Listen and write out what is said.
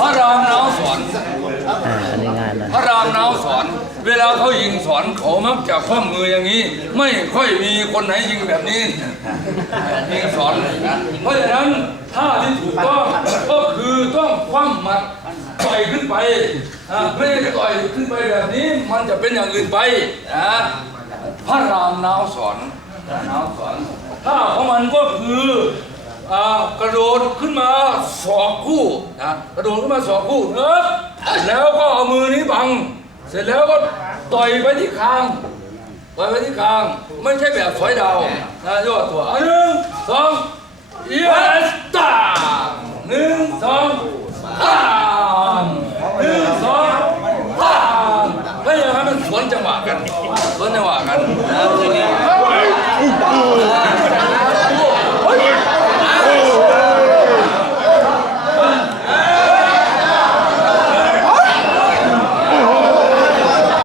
พระรามนาวสอนอ่าอันงานนะพระรามนาวสอน เวลาเขายิงสอนเขามักจะคว่ำมืออย่างนี้ ไม่ค่อยมีคนไหนยิงแบบนี้ยิงสอนเพราะฉะนั้นท่าที่ถูกต้องก็คือต้องคว่ำหมัดต่อยขึ้นไปไม่ได้ต่อยขึ้นไปแบบนี้ มันจะเป็นอย่างอื่นไปนะพระรา นาวสอนนาวสอนท่าของมันก็คือกระโดดขึ้นมาสอกคู่นะกระโดดขึ้นมาสอกคู่เนอะแล้วก็เอามือนี้บัง เสร็จแล้วก็ต่อยไปที่คางต่อยไปที่คางไม่ใช่แบบสอยดาวนะยอดตัวหนึ่งสองเยสตาหนึ่งสองตามหนึ่งสองตามแล้วอย่างนั้นมันสวนจังหวะกัน สวนจั